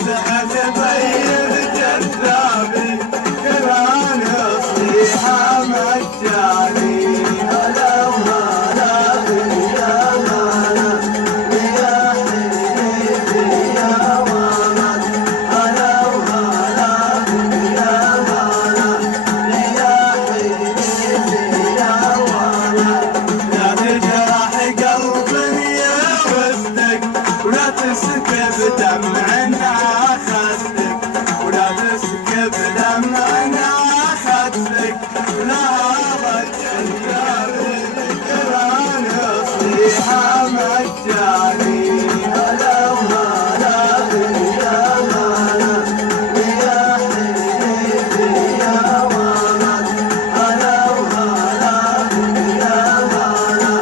وزعت بيض جذابي كمان صيحة مجاني هلا وهلا يا هلا يا حبيبي يا ولد هلا وهلا يا هلا يا حبيبي يا ولد لا تجرح قلبي يا ودك ولا تسكب دمع اخذتك ولا تسكب دمع اخذتك لا رجعت الكران صيحة مجاني هلا وهلا يا هلا يا حبيبي يا ولد هلا وهلا يا هلا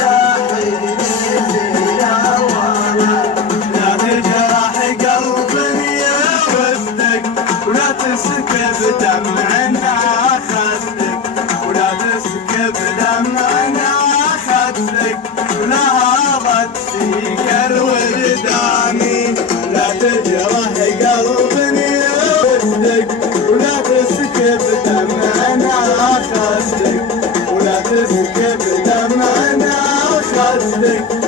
يا حبيبي يا ولد لا تجرح قلبي يا ودك ولا تسكب دمع اخذتك ولا تسكب دمع اخذتك نهضت فيك الوجداني لا تجرح قلبي يا ودك ولا تسكب دمع اخذتك ولا تسكب دمع اخذتك